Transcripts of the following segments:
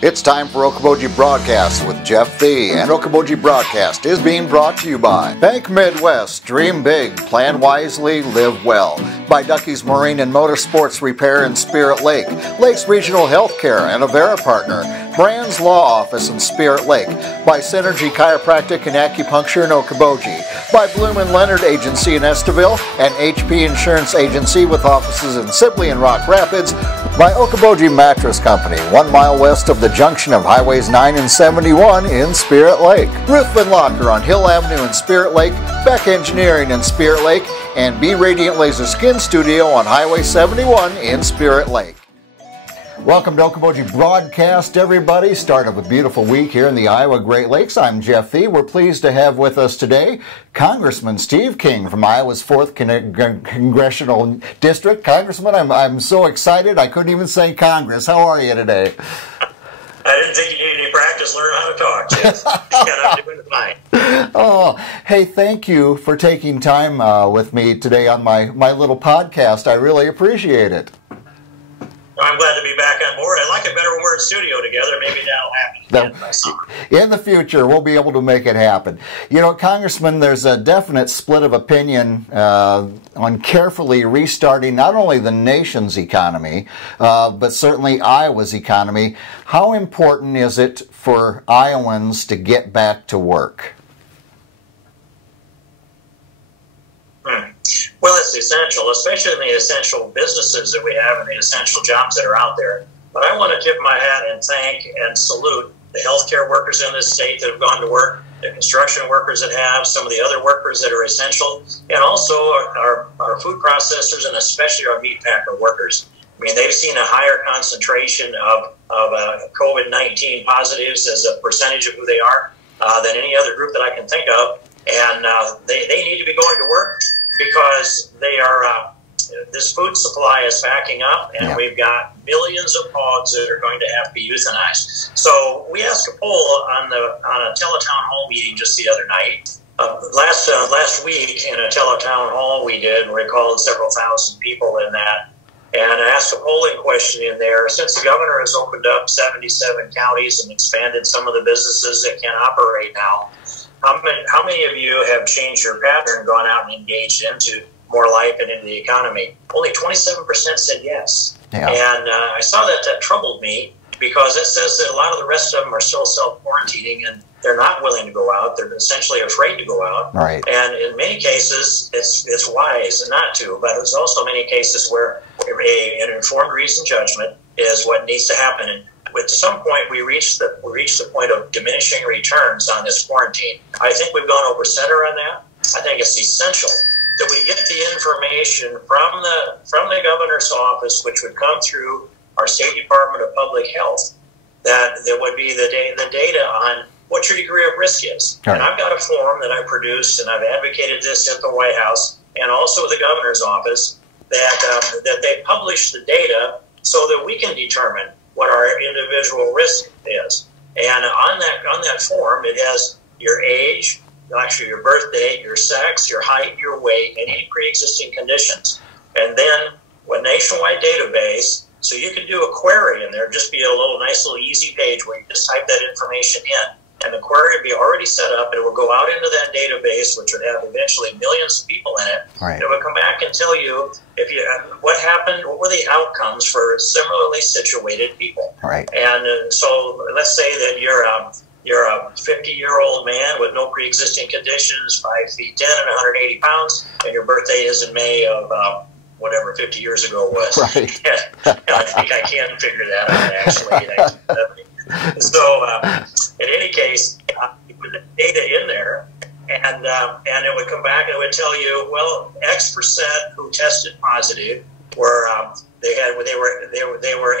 It's time for Okoboji Broadcast with Jeff Thee, and Okoboji Broadcast is being brought to you by Bank Midwest, Dream Big, Plan Wisely, Live Well, by Ducky's Marine and Motorsports Repair in Spirit Lake, Lakes Regional Healthcare and Avera Partner, Brand's Law Office in Spirit Lake, by Synergy Chiropractic and Acupuncture in Okoboji, by Bloom and Leonard Agency in Estaville, and HP Insurance Agency with offices in Sibley and Rock Rapids, by Okoboji Mattress Company, 1 mile west of the junction of Highways 9 and 71 in Spirit Lake, Roof and Locker on Hill Avenue in Spirit Lake, Beck Engineering in Spirit Lake, and B Radiant Laser Skin Studio on Highway 71 in Spirit Lake. Welcome to Okoboji Broadcast, everybody. Start of a beautiful week here in the Iowa Great Lakes. I'm Jeff Thee. We're pleased to have with us today Congressman Steve King from Iowa's 4th Congressional District. Congressman, I'm so excited I couldn't even say Congress. How are you today? I didn't think you needed any practice learning how to talk, Jeff. I'm doing fine. Oh, hey, thank you for taking time with me today on my little podcast. I really appreciate it. I'm glad to be back on board. I'd like it better when we're in studio together. Maybe that'll happen by summer. In the future, we'll be able to make it happen. You know, Congressman, there's a definite split of opinion on carefully restarting not only the nation's economy, but certainly Iowa's economy. How important is it for Iowans to get back to work? Well, it's essential, especially in the essential businesses that we have and the essential jobs that are out there. But I want to tip my hat and thank and salute the healthcare workers in this state that have gone to work, the construction workers that have, some of the other workers that are essential, and also our food processors and especially our meat packer workers. I mean, they've seen a higher concentration of COVID-19 positives as a percentage of who they are than any other group that I can think of. And they need to be going to work because they are. This food supply is backing up, and we've got millions of hogs that are going to have to be euthanized. So we asked a poll on a teletown hall meeting just the other night. Last week in a teletown hall we called several thousand people in that, and I asked a polling question in there. Since the governor has opened up 77 counties and expanded some of the businesses that can operate now, how many of you have changed your pattern, gone out and engaged into more life and into the economy? Only 27% said yes. Yeah. And I saw that troubled me because it says that a lot of the rest of them are still self-quarantining and they're not willing to go out. They're essentially afraid to go out. Right. And in many cases, it's wise not to, but there's also many cases where an informed reasoned judgment is what needs to happen. And at some point, we reached the point of diminishing returns on this quarantine. I think we've gone over center on that. I think it's essential that we get the information from the governor's office, which would come through our State Department of Public Health, that there would be the data on what your degree of risk is. Right. And I've got a form that I produced, and I've advocated this at the White House and also the governor's office, that they publish the data so that we can determine what our individual risk is. And on that form, it has your age, actually your birth date, your sex, your height, your weight, and any pre-existing conditions. And then a nationwide database, so you can do a query in there, just be a nice little easy page where you just type that information in. And the query would be already set up, and it will go out into that database, which would have eventually millions of people in it. Right. And it would come back and tell you what happened, what were the outcomes for similarly situated people. Right. And so let's say that you're a 50-year-old man with no pre-existing conditions, 5 feet 10 and 180 pounds, and your birthday is in May of whatever 50 years ago was. Right. I think I can figure that out, actually. So, in any case, you put the data in there, and it would come back and it would tell you, well, X percent who tested positive were they were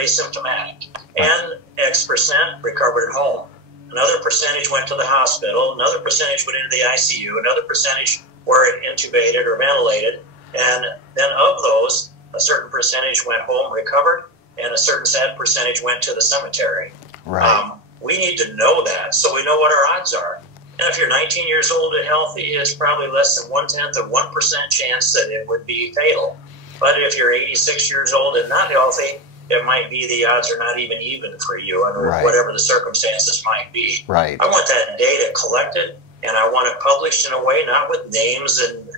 asymptomatic, and X percent recovered at home. Another percentage went to the hospital. Another percentage went into the ICU. Another percentage were intubated or ventilated, and then of those, a certain percentage went home, recovered, and a certain set percentage went to the cemetery. Right. We need to know that so we know what our odds are. And if you're 19 years old and healthy, it's probably less than 1/10 of 1% chance that it would be fatal. But if you're 86 years old and not healthy, it might be the odds are not even for you, and Right. whatever the circumstances might be. Right. I want that data collected, and I want it published in a way not with names and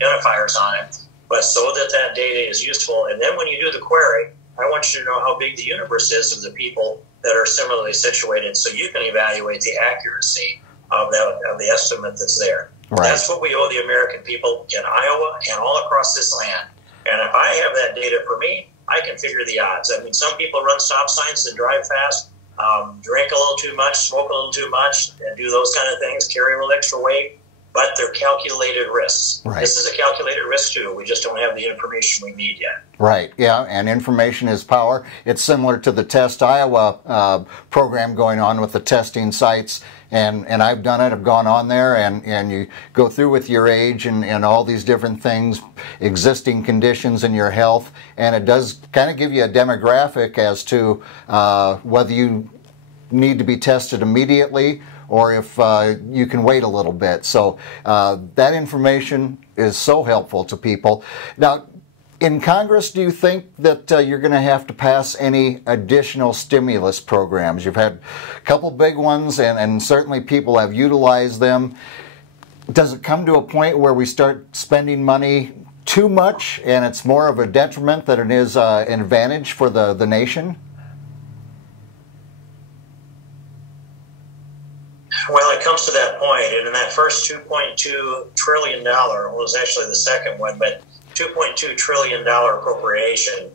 identifiers on it, but so that that data is useful. And then when you do the query, I want you to know how big the universe is of the people that are similarly situated, so you can evaluate the accuracy of the estimate that's there. Right. That's what we owe the American people in Iowa and all across this land. And if I have that data for me, I can figure the odds. I mean, some people run stop signs and drive fast, drink a little too much, smoke a little too much, and do those kind of things, carry a little extra weight, but they're calculated risks. Right. This is a calculated risk too. We just don't have the information we need yet. Right, yeah, and information is power. It's similar to the Test Iowa program going on with the testing sites, and I've done it. I've gone on there, and you go through with your age and all these different things, existing conditions in your health, and it does kind of give you a demographic as to whether you need to be tested immediately or if you can wait a little bit. So that information is so helpful to people. Now, in Congress, do you think that you're going to have to pass any additional stimulus programs? You've had a couple big ones, and certainly people have utilized them. Does it come to a point where we start spending money too much and it's more of a detriment than it is an advantage for the nation? Well, it comes to that point, and in that first $2.2 trillion, was actually the second one, but $2.2 trillion appropriation,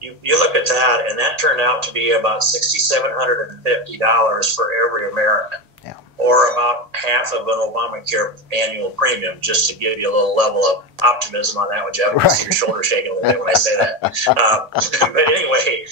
you look at that, and that turned out to be about $6,750 for every American, yeah, or or about half of an Obamacare annual premium, just to give you a little level of optimism on that one, Jeff. I can see your shoulder shaking a little bit when I say that. But anyway,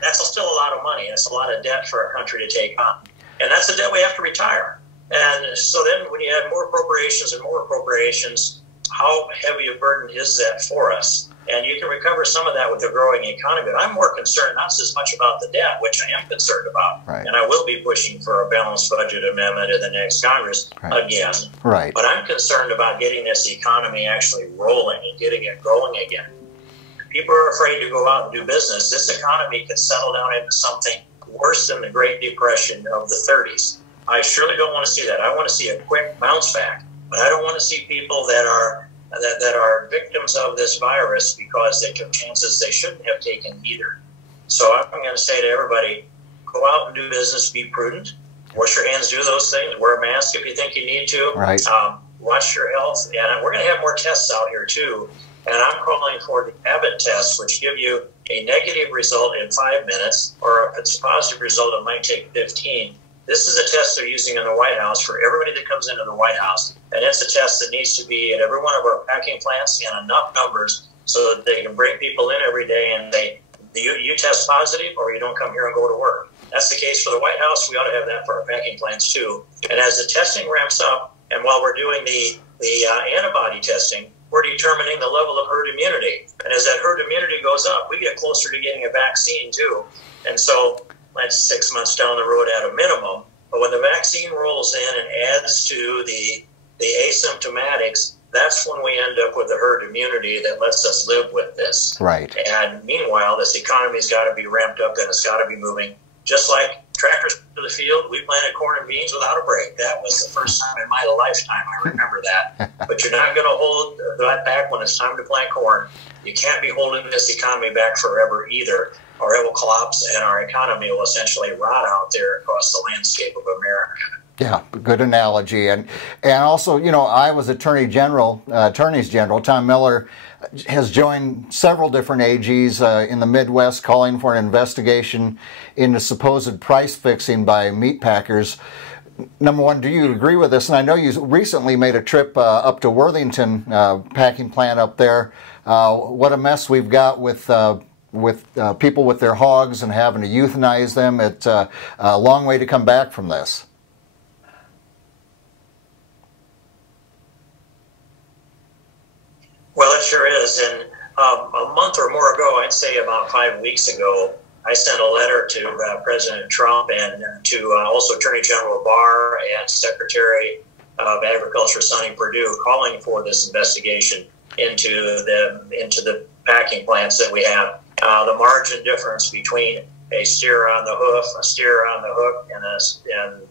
that's still a lot of money. That's a lot of debt for a country to take on. And that's the debt we have to retire. And so then when you add more appropriations and more appropriations, how heavy a burden is that for us? And you can recover some of that with a growing economy. But I'm more concerned not as much about the debt, which I am concerned about. Right. And I will be pushing for a balanced budget amendment in the next Congress again. Right. But I'm concerned about getting this economy actually rolling and getting it growing again. People are afraid to go out and do business. This economy could settle down into something worse than the Great Depression of the 30s. I surely don't want to see that. I want to see a quick bounce back, but I don't want to see people that are victims of this virus because they took chances they shouldn't have taken either. So I'm going to say to everybody, go out and do business, be prudent, wash your hands, do those things, wear a mask if you think you need to, right. Watch your health, and we're going to have more tests out here too. And I'm calling for the Abbott test, which give you a negative result in 5 minutes, or if it's a positive result, it might take 15. This is a test they're using in the White House for everybody that comes into the White House. And it's a test that needs to be at every one of our packing plants in enough numbers so that they can bring people in every day and you test positive or you don't come here and go to work. That's the case for the White House. We ought to have that for our packing plants too. And as the testing ramps up, and while we're doing the antibody testing, we're determining the level of herd immunity. And as that herd immunity goes up, we get closer to getting a vaccine too. And so that's 6 months down the road at a minimum. But when the vaccine rolls in and adds to the asymptomatics, that's when we end up with the herd immunity that lets us live with this. Right. And meanwhile, this economy's got to be ramped up and it's got to be moving. Just like tractors to the field, we planted corn and beans without a break. That was the first time in my lifetime I remember that. But you're not going to hold that back when it's time to plant corn. You can't be holding this economy back forever either, or it will collapse and our economy will essentially rot out there across the landscape of America. Yeah, good analogy. And also, you know, Iowa's Attorneys General Tom Miller has joined several different AGs in the Midwest calling for an investigation into supposed price fixing by meat packers. Number one, do you agree with this? And I know you recently made a trip up to Worthington packing plant up there. What a mess we've got with people with their hogs and having to euthanize them. It's a long way to come back from this. Well, it sure is. And a month or more ago, I'd say about 5 weeks ago, I sent a letter to President Trump and to also Attorney General Barr and Secretary of Agriculture Sonny Perdue calling for this investigation into the packing plants that we have. the margin difference between a steer on the hoof, a steer on the hook, and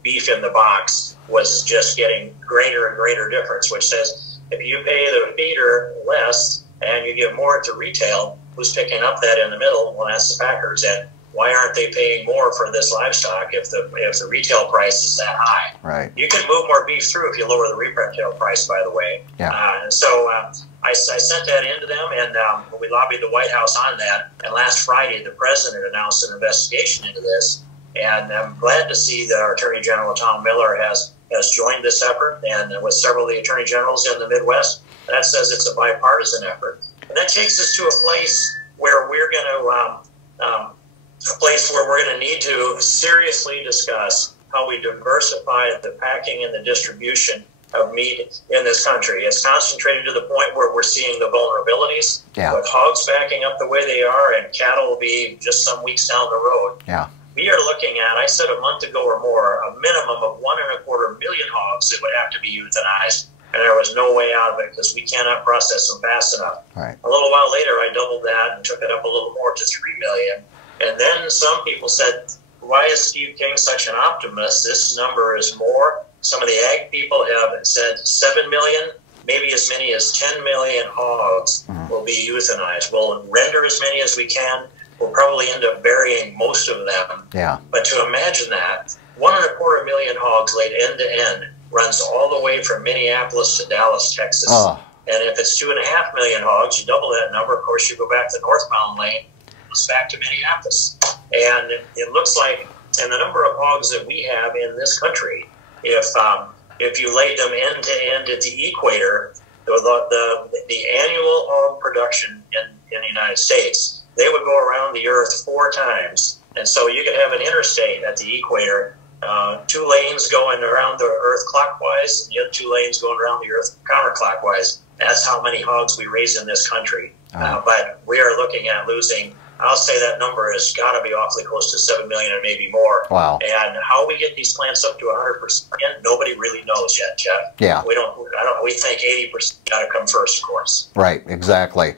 beef in the box was just getting greater and greater difference, which says if you pay the feeder less and you give more to retail, who's picking up that in the middle? Well, that's the packers. And why aren't they paying more for this livestock if the retail price is that high? Right. You can move more beef through if you lower the retail price, by the way. Yeah. And so I sent that into them, and we lobbied the White House on that. And last Friday, the president announced an investigation into this. And I'm glad to see that our Attorney General, Tom Miller, has joined this effort, and with several of the Attorney Generals in the Midwest. That says it's a bipartisan effort. And that takes us to a place where we're going to need to seriously discuss how we diversify the packing and the distribution of meat in this country. It's concentrated to the point where we're seeing the vulnerabilities with hogs backing up the way they are, and cattle will be just some weeks down the road. Yeah. We are looking at, I said a month ago or more, a minimum of 1.25 million hogs that would have to be euthanized, and there was no way out of it because we cannot process them fast enough. Right. A little while later, I doubled that and took it up a little more to 3 million. And then some people said, why is Steve King such an optimist? This number is more. Some of the ag people have said 7 million, maybe as many as 10 million hogs will be euthanized. We'll render as many as we can. We'll probably end up burying most of them. Yeah. But to imagine that, 1.25 million hogs laid end to end runs all the way from Minneapolis to Dallas, Texas. Oh. And if it's 2.5 million hogs, you double that number. Of course, you go back to the northbound lane, it's back to Minneapolis. And it looks like, and the number of hogs that we have in this country, if you laid them end to end at the equator, the annual hog production in the United States, they would go around the earth 4 times. And so you could have an interstate at the equator, 2 lanes going around the earth clockwise, and the other 2 lanes going around the earth counterclockwise. That's how many hogs we raise in this country. But we are looking at losing, I'll say that number has got to be awfully close to 7 million and maybe more. Wow. And how we get these plants up to 100%, nobody really knows yet, Jeff. Yeah. We think 80% got to come first, of course. Right, exactly.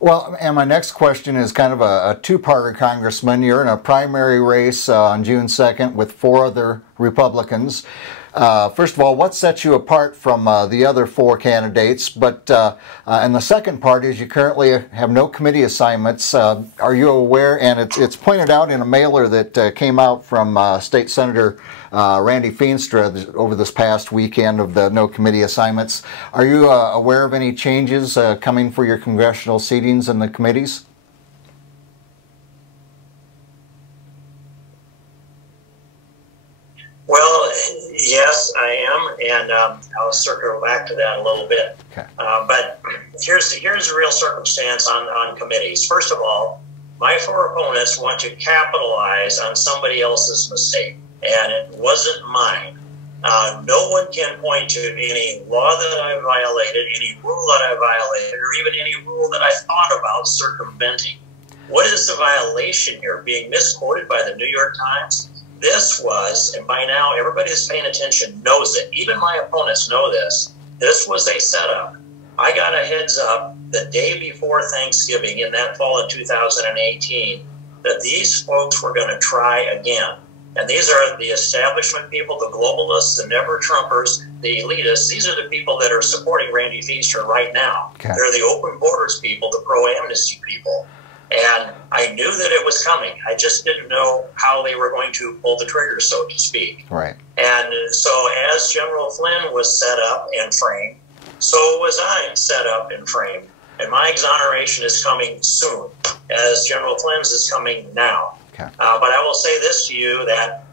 Well, and my next question is kind of a two-parter, Congressman. You're in a primary race on June 2nd with 4 other Republicans. First of all, what sets you apart from the other 4 candidates? But and the second part is you currently have no committee assignments. Are you aware? And it's pointed out in a mailer that came out from State Senator Randy Feenstra over this past weekend of the no committee assignments. Are you aware of any changes coming for your congressional seatings in the committees? Well, yes, I am, and I'll circle back to that a little bit. Okay. But here's the real circumstance on committees. First of all, my 4 opponents want to capitalize on somebody else's mistake, and it wasn't mine. No one can point to any law that I violated, any rule that I violated, or even any rule that I thought about circumventing. What is the violation here? Being misquoted by the New York Times? This was, and by now everybody who's paying attention knows it, even my opponents know this, this was a setup. I got a heads up the day before Thanksgiving in that fall of 2018 that these folks were going to try again. And these are the establishment people, the globalists, the never-Trumpers, the elitists. These are the people that are supporting Randy Feenstra right now. Okay. They're the open borders people, the pro-amnesty people. And I knew that it was coming. I just didn't know how they were going to pull the trigger, so to speak. Right. And so as General Flynn was set up and framed, so was I set up and framed. And my exoneration is coming soon, as General Flynn's is coming now. Okay. But I will say this to you, that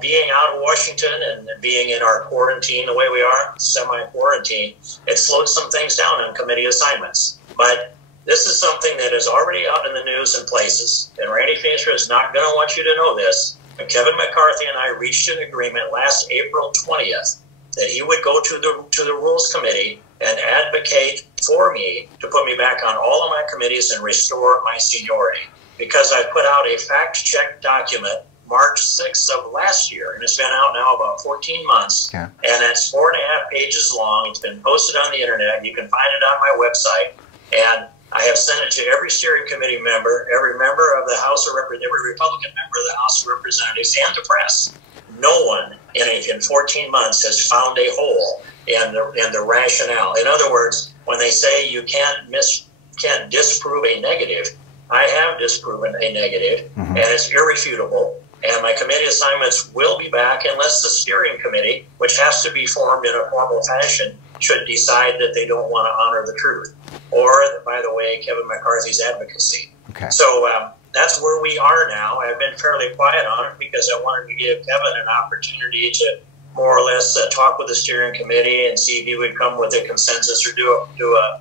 being out of Washington and being in our quarantine the way we are, semi-quarantine, it slowed some things down on committee assignments. But this is something that is already out in the news in places, and Randy Feenstra is not going to want you to know this, but Kevin McCarthy and I reached an agreement last April 20th that he would go to the Rules Committee and advocate for me to put me back on all of my committees and restore my seniority, because I put out a fact-check document March 6th of last year, and it's been out now about 14 months, Yeah. and it's 4.5 pages long. It's been posted on the internet. You can find it on my website. And I have sent it to every steering committee member, every member of the House of Representatives, every Republican member of the House of Representatives, and the press. No one in 14 months has found a hole in the rationale. In other words, when they say you can't disprove a negative, I have disproven a negative, and it's irrefutable. And my committee assignments will be back unless the steering committee, which has to be formed in a formal fashion, should decide that they don't want to honor the truth. Or, by the way, Kevin McCarthy's advocacy. Okay. So that's where we are now. I've been fairly quiet on it because I wanted to give Kevin an opportunity to more or less talk with the steering committee and see if he would come with a consensus or do a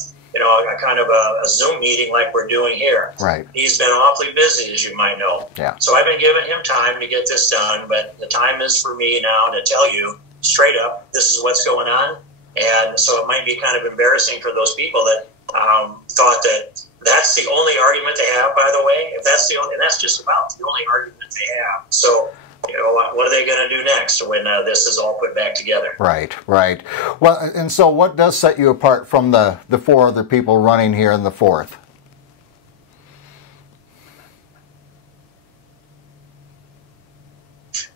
kind of a Zoom meeting like we're doing here. Right. He's been awfully busy, as you might know. Yeah. So I've been giving him time to get this done, but the time is for me now to tell you straight up, this is what's going on. And so it might be kind of embarrassing for those people that thought that that's the only argument they have, by the way. If that's the only, and that's just about the only argument they have. So, what are they going to do next when this is all put back together? Right, right. Well, and so what does set you apart from the four other people running here in the 4th?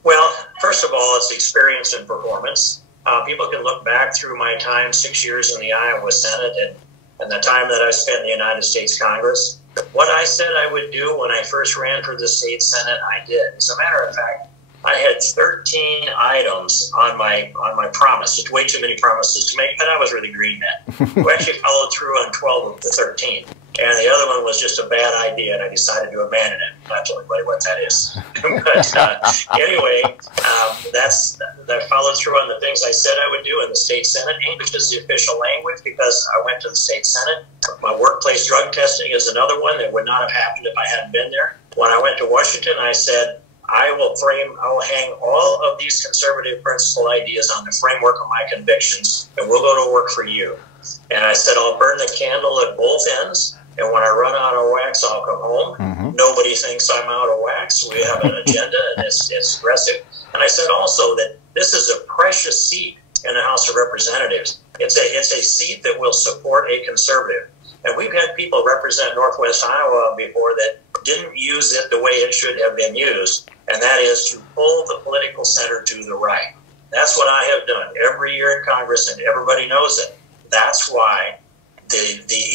Well, first of all, it's experience and performance. People can look back through my time, 6 years in the Iowa Senate and the time that I spent in the United States Congress. What I said I would do when I first ran for the state Senate, I did. As a matter of fact, I had 13 items on my promise. It's way too many promises to make, but I was really green then. We actually followed through on 12 of the 13. And the other one was just a bad idea, and I decided to abandon it. I'm not telling anybody what that is. But anyway, that followed through on the things I said I would do in the state Senate. English is the official language because I went to the state Senate. My workplace drug testing is another one that would not have happened if I hadn't been there. When I went to Washington, I said, I will hang all of these conservative principle ideas on the framework of my convictions, and we'll go to work for you. And I said, I'll burn the candle at both ends, and when I run out of wax, I'll come home. Mm-hmm. Nobody thinks I'm out of wax. We have an agenda, and it's aggressive. And I said also that this is a precious seat in the House of Representatives. It's a seat that will support a conservative. And we've had people represent Northwest Iowa before that didn't use it the way it should have been used, and that is to pull the political center to the right. That's what I have done every year in Congress, and everybody knows it. That's why the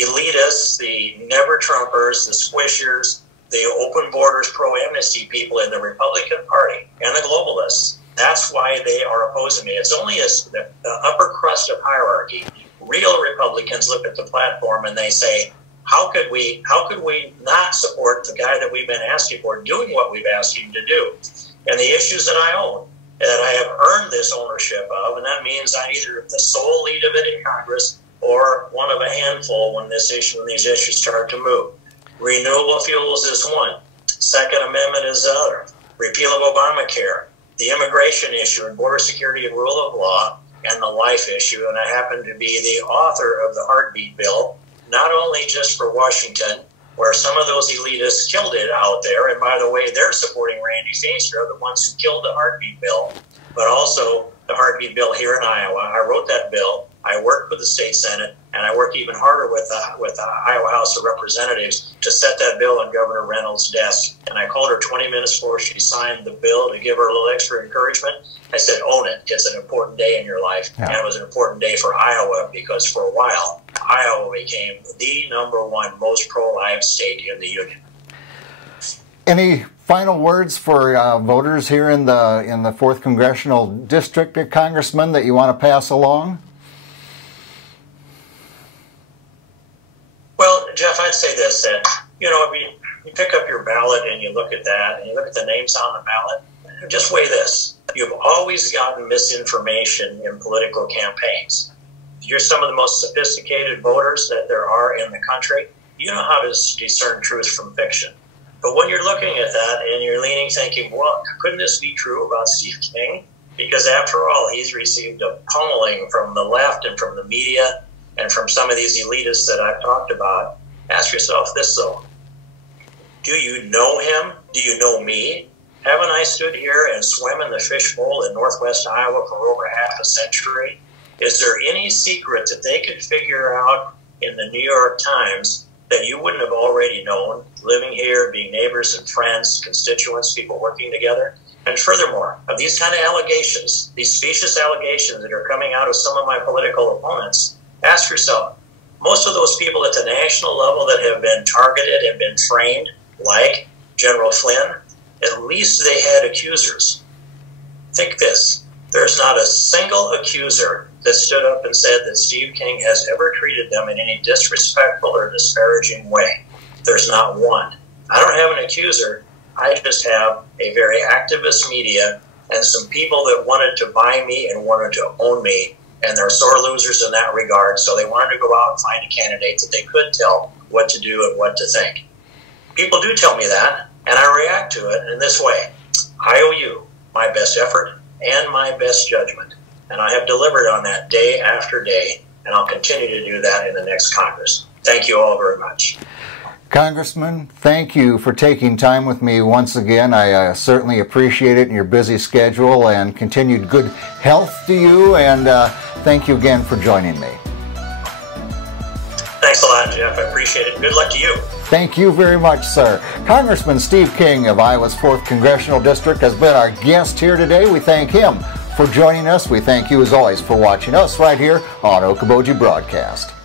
elitists, the never-Trumpers, the squishers, the open borders, pro-amnesty people in the Republican Party, and the globalists, that's why they are opposing me. It's only the upper crust of hierarchy. Real Republicans look at the platform and they say, how could we not support the guy that we've been asking for doing what we've asked him to do? And the issues that I own, that I have earned this ownership of, and that means I'm either the sole lead of it in Congress or one of a handful when these issues start to move. Renewable fuels is one. Second Amendment is the other. Repeal of Obamacare, the immigration issue and border security and rule of law, and the life issue. And I happen to be the author of the heartbeat bill, not only just for Washington, where some of those elitists killed it out there, and by the way, they're supporting Randy Feenstra, the ones who killed the heartbeat bill, but also the heartbeat bill here in Iowa. I wrote that bill. I worked with the state Senate, and I worked even harder with the Iowa House of Representatives to set that bill on Governor Reynolds' desk. And I called her 20 minutes before she signed the bill to give her a little extra encouragement. I said, own it. It's an important day in your life. Yeah. And it was an important day for Iowa because for a while, Iowa became the #1 most pro-life state in the union. Any final words for voters here in the 4th Congressional District, Congressman, that you want to pass along? Well, Jeff, I'd say this, that, if you pick up your ballot and you look at that, and you look at the names on the ballot, just weigh this. You've always gotten misinformation in political campaigns. You're some of the most sophisticated voters that there are in the country. You know how to discern truth from fiction. But when you're looking at that and you're leaning, thinking, well, couldn't this be true about Steve King? Because after all, he's received a pummeling from the left and from the media and from some of these elitists that I've talked about. Ask yourself this, though. Do you know him? Do you know me? Haven't I stood here and swam in the fishbowl in Northwest Iowa for over half a century? Is there any secret that they could figure out in the New York Times that you wouldn't have already known, living here, being neighbors and friends, constituents, people working together? And furthermore, of these kind of allegations, these specious allegations that are coming out of some of my political opponents, ask yourself, most of those people at the national level that have been targeted and been framed, like General Flynn, at least they had accusers. Think this, there's not a single accuser that stood up and said that Steve King has ever treated them in any disrespectful or disparaging way. There's not one. I don't have an accuser. I just have a very activist media and some people that wanted to buy me and wanted to own me, and they're sore losers in that regard, so they wanted to go out and find a candidate that they could tell what to do and what to think. People do tell me that, and I react to it in this way. I owe you my best effort and my best judgment, and I have delivered on that day after day, and I'll continue to do that in the next Congress. Thank you all very much. Congressman, thank you for taking time with me once again. I certainly appreciate it in your busy schedule, and continued good health to you, and thank you again for joining me. Thanks a lot, Jeff. I appreciate it. Good luck to you. Thank you very much, sir. Congressman Steve King of Iowa's 4th Congressional District has been our guest here today. We thank him for joining us. We thank you, as always, for watching us right here on Okoboji Broadcast.